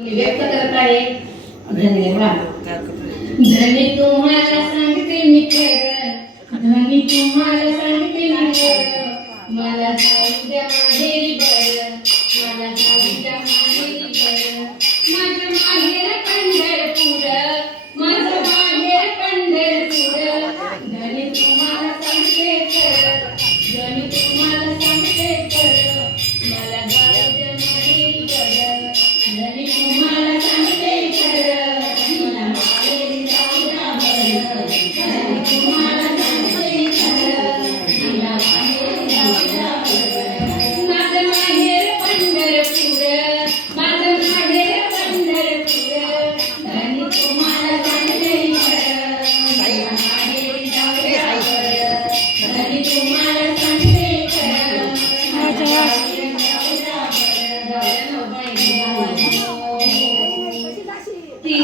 व्यक्त करत आहे. धन्यवाद. धनी तुम्हाला सांगते मी कर धनी तुम्हाला सांगते मला जाऊ Thank you.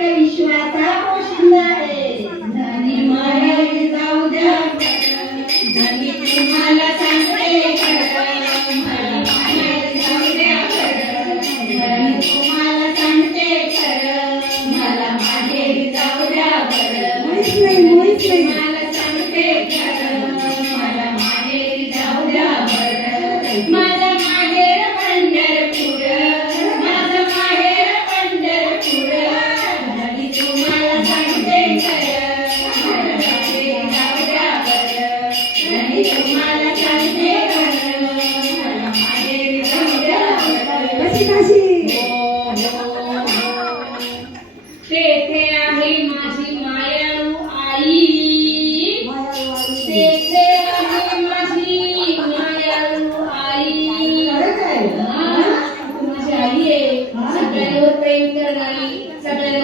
विश्वाचा पोशिंदा तेथे आहे माझी मायाळू आई. तेथे आहे माझी मायाळू आई. माझी आई आहे. सगळ्यांवर प्रेम करणारी सगळ्यांवर